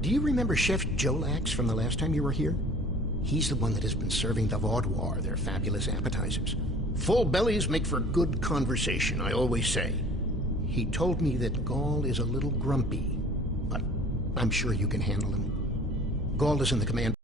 Do you remember Chef Jolax from the last time you were here? He's the one that has been serving the vaudoir, their fabulous appetizers. Full bellies make for good conversation, I always say. He told me that Gaul is a little grumpy, but I'm sure you can handle him. Gaul is in the command.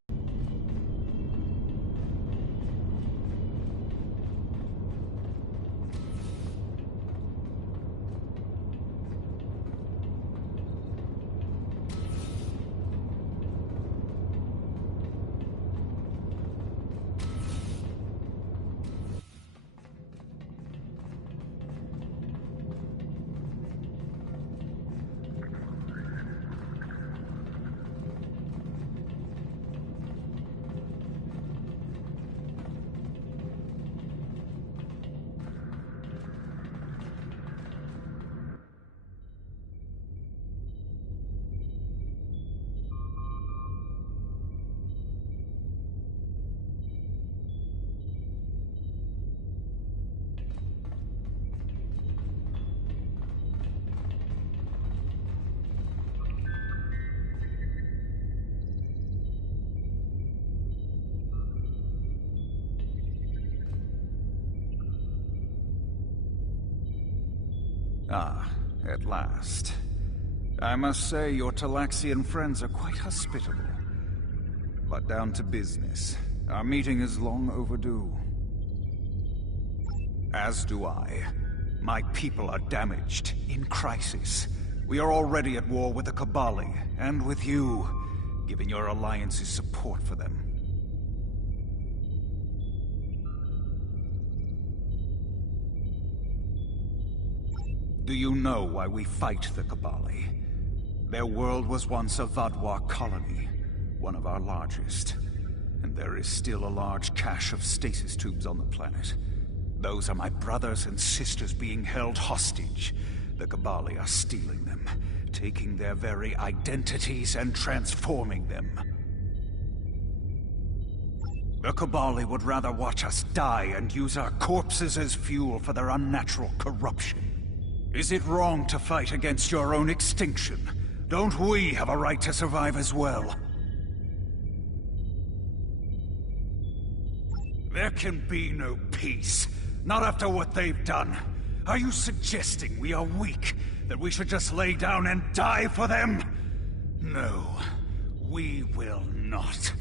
Ah, at last. I must say your Talaxian friends are quite hospitable. But down to business. Our meeting is long overdue. As do I. My people are damaged, in crisis. We are already at war with the Cabali, and with you, giving your alliances support for them. Do you know why we fight the Cabali? Their world was once a vaudoir colony, one of our largest. And there is still a large cache of stasis tubes on the planet. Those are my brothers and sisters being held hostage. The Cabali are stealing them, taking their very identities and transforming them. The Cabali would rather watch us die and use our corpses as fuel for their unnatural corruption. Is it wrong to fight against your own extinction? Don't we have a right to survive as well? There can be no peace. Not after what they've done. Are you suggesting we are weak? That we should just lay down and die for them? No, we will not.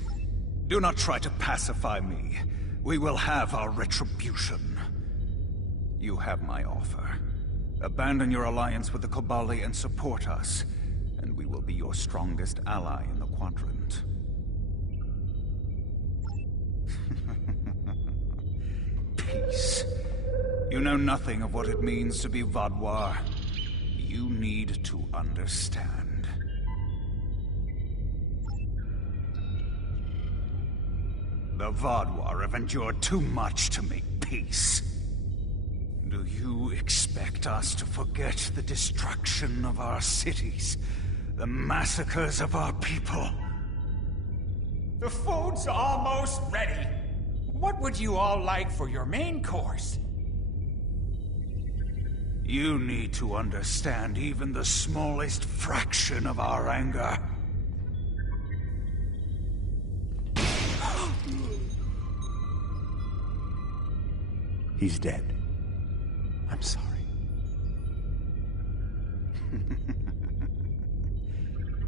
Do not try to pacify me. We will have our retribution. You have my offer. Abandon your alliance with the Cabali and support us, and we will be your strongest ally in the Quadrant. Peace. You know nothing of what it means to be vaudoir. You need to understand. The vaudoir have endured too much to make peace. Do you expect us to forget the destruction of our cities? The massacres of our people? The food's almost ready. What would you all like for your main course? You need to understand even the smallest fraction of our anger. He's dead. I'm sorry.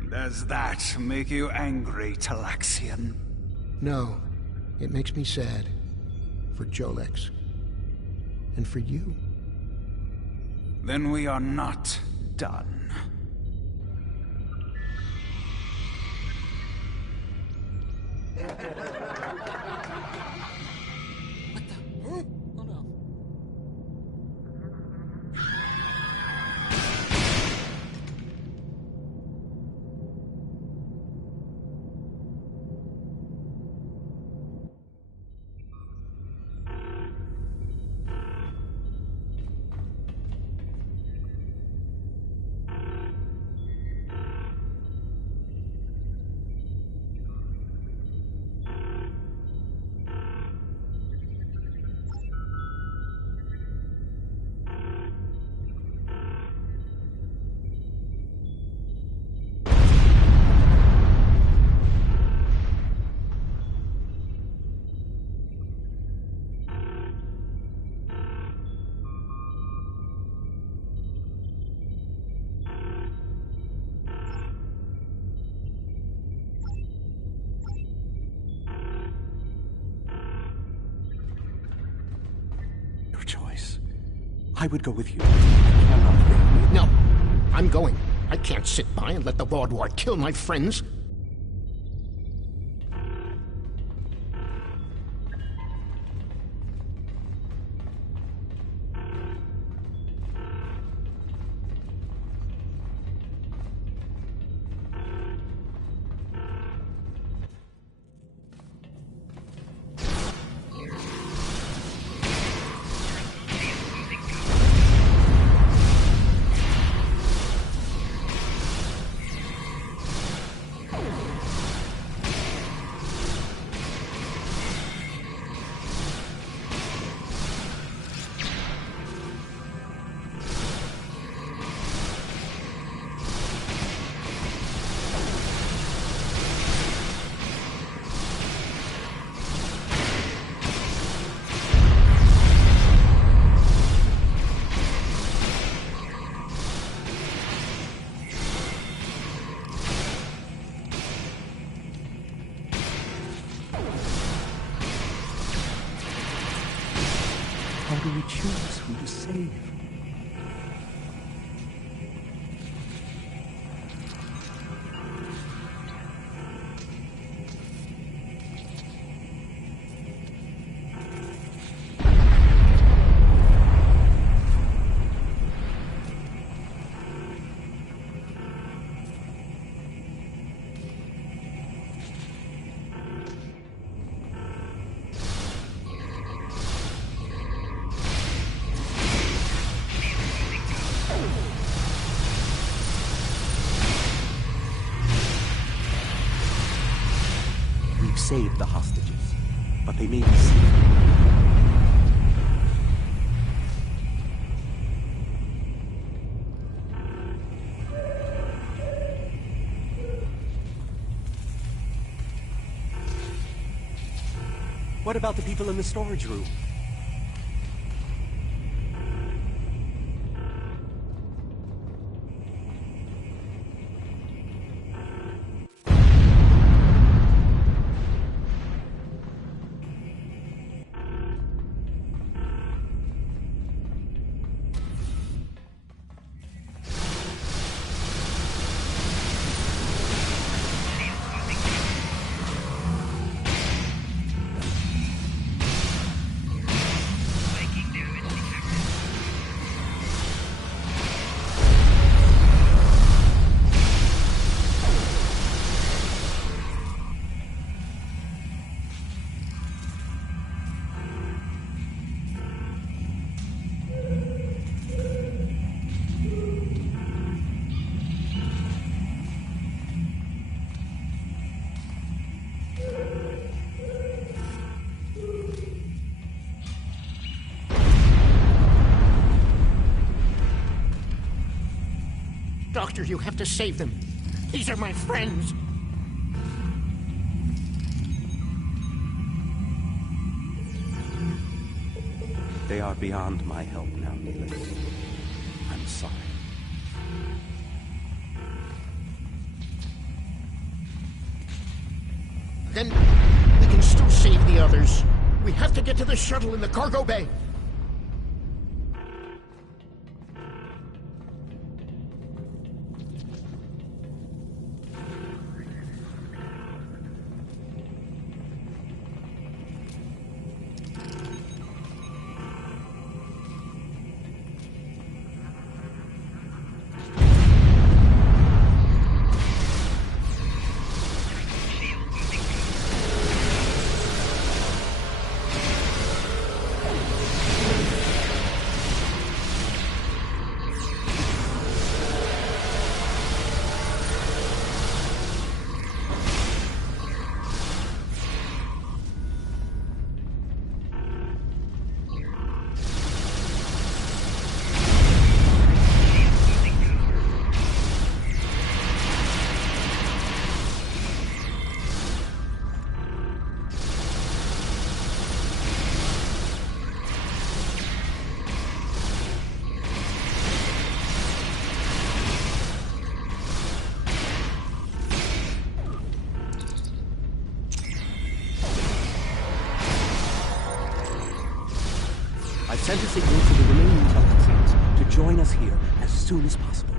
Does that make you angry, Talaxian? No, it makes me sad. For Jolex. And for you. Then we are not done. I would go with you. I cannot leave you. No, I'm going. I can't sit by and let the Vaudouar kill my friends. How do we choose who to save? Save the hostages, but they may be sleeping. What about the people in the storage room? Doctor, you have to save them. These are my friends. They are beyond my help now, Neely. I'm sorry. Then we can still save the others. We have to get to the shuttle in the cargo bay. I've sent a signal to the remaining tunnels. join us here as soon as possible.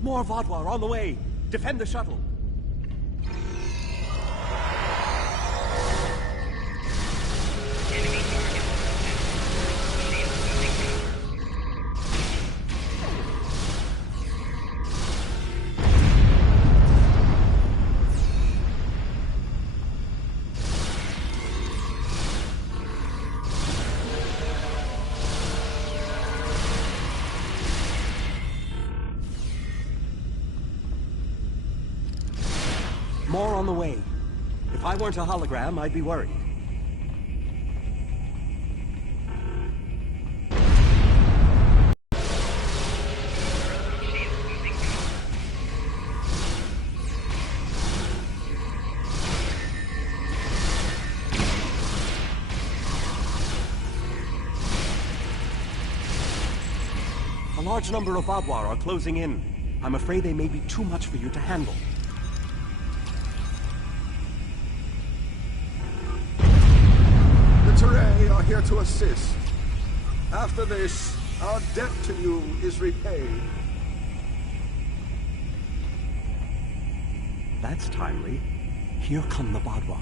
More Vodwar on the way! Defend the shuttle! More on the way. If I weren't a hologram, I'd be worried. A large number of Vodwar are closing in. I'm afraid they may be too much for you to handle. Are here to assist. After this, our debt to you is repaid. That's timely. Here come the Vodwar.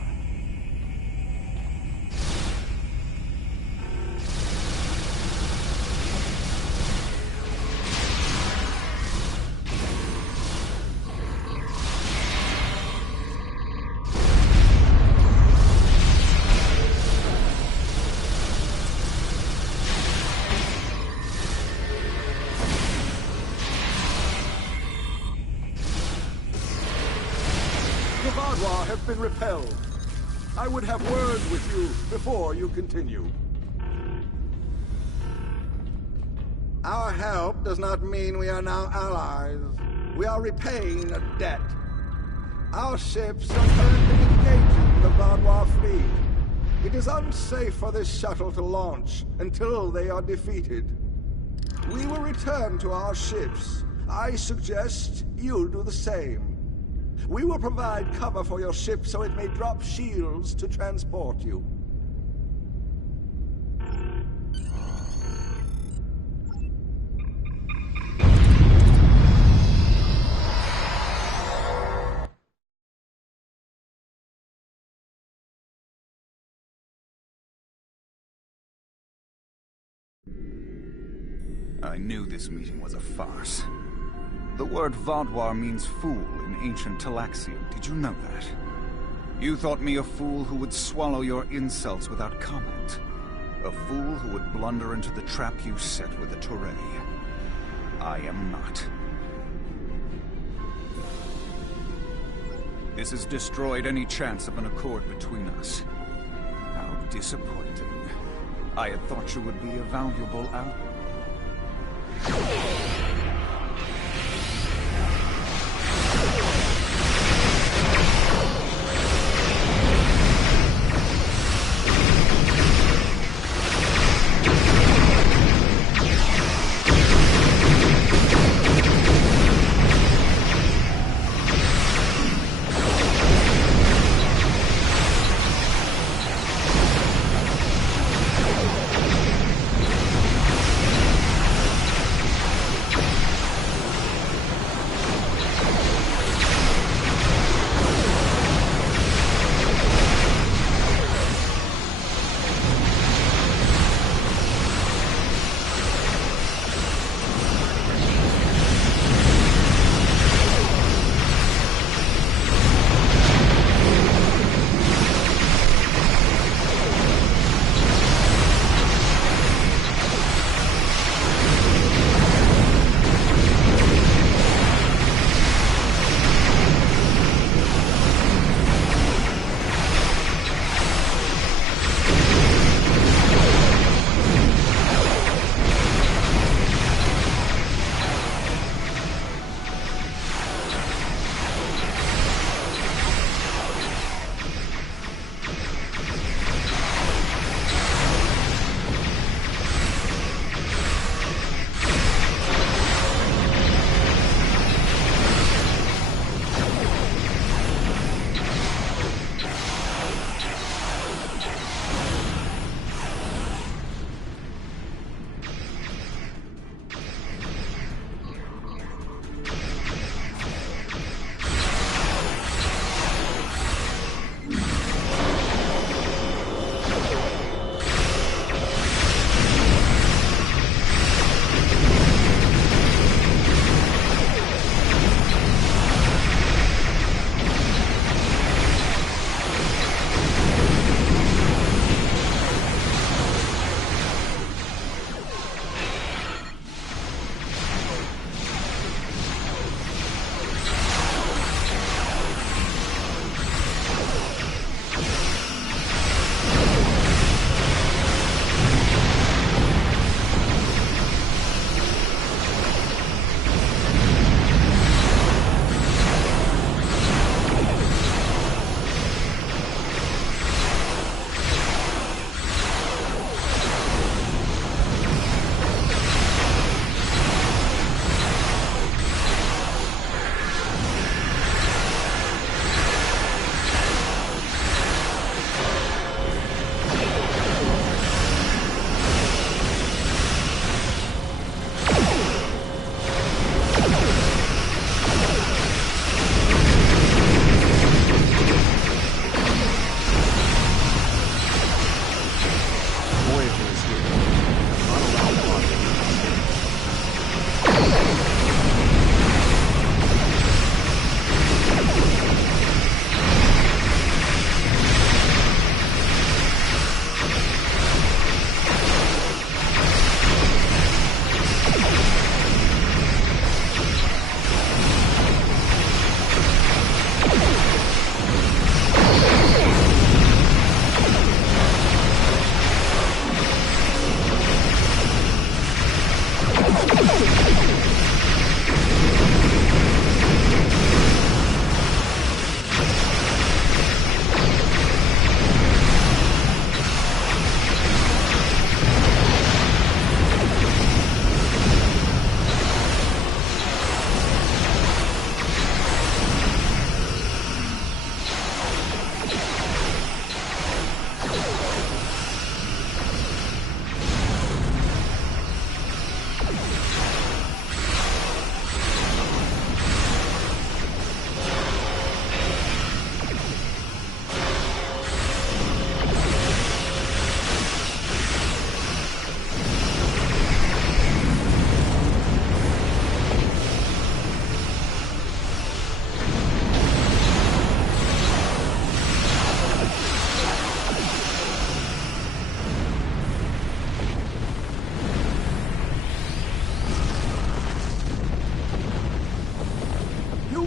Have been repelled. I would have words with you before you continue. Our help does not mean we are now allies. We are repaying a debt. Our ships are currently engaging the Vodwar fleet. It is unsafe for this shuttle to launch until they are defeated. We will return to our ships. I suggest you do the same. We will provide cover for your ship so it may drop shields to transport you. I knew this meeting was a farce. The word Vodwar means fool in ancient Talaxian. Did you know that? You thought me a fool who would swallow your insults without comment. A fool who would blunder into the trap you set with the Toray. I am not. This has destroyed any chance of an accord between us. How disappointing. I had thought you would be a valuable ally.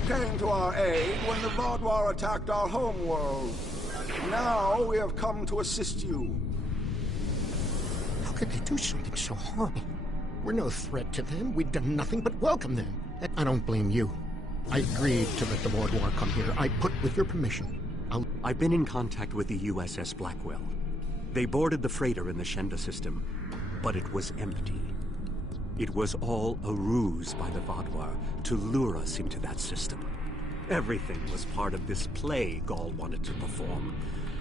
came to our aid when the Vaudouar attacked our homeworld. Now we have come to assist you. How could they do something so horrible? We're no threat to them. We've done nothing but welcome them. I don't blame you. I agreed to let the Vaudouar come here. I put with your permission. I've been in contact with the USS Blackwell. They boarded the freighter in the Shenda system, but it was empty. It was all a ruse by the Vaudouar to lure us into that system. Everything was part of this play Gaul wanted to perform.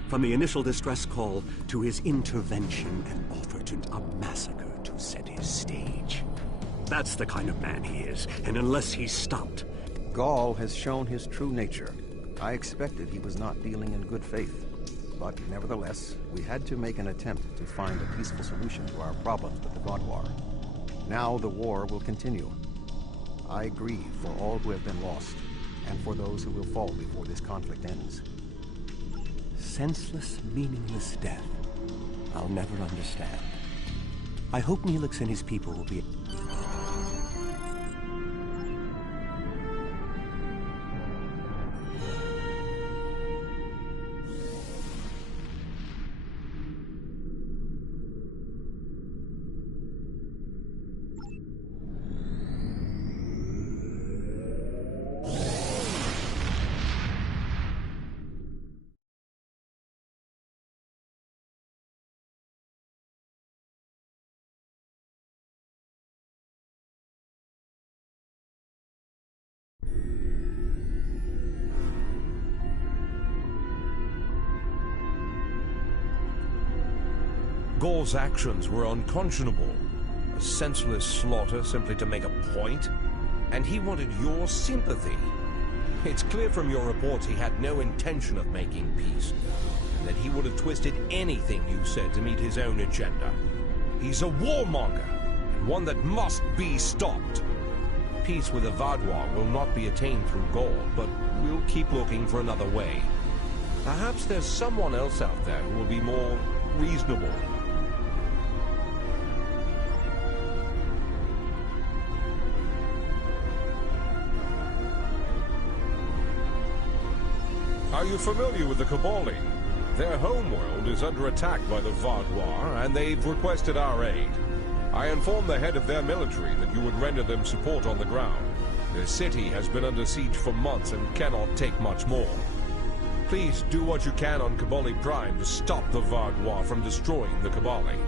From the initial distress call to his intervention and offer to a massacre to set his stage. That's the kind of man he is, and unless he's stopped... Gaul has shown his true nature. I expected he was not dealing in good faith. But nevertheless, we had to make an attempt to find a peaceful solution to our problems with the Vaudouar. Now the war will continue. I grieve for all who have been lost, and for those who will fall before this conflict ends. Senseless, meaningless death. I'll never understand. I hope Neelix and his people will be... Gaul's actions were unconscionable. A senseless slaughter simply to make a point. And he wanted your sympathy. It's clear from your reports he had no intention of making peace, and that he would have twisted anything you said to meet his own agenda. He's a warmonger, and one that must be stopped. Peace with the Vaudouar will not be attained through Gaul, but we'll keep looking for another way. Perhaps there's someone else out there who will be more reasonable. Are you familiar with the Cabali? Their homeworld is under attack by the Vaudouar, and they've requested our aid. I informed the head of their military that you would render them support on the ground. The city has been under siege for months and cannot take much more. Please do what you can on Cabali Prime to stop the Vaudouar from destroying the Cabali.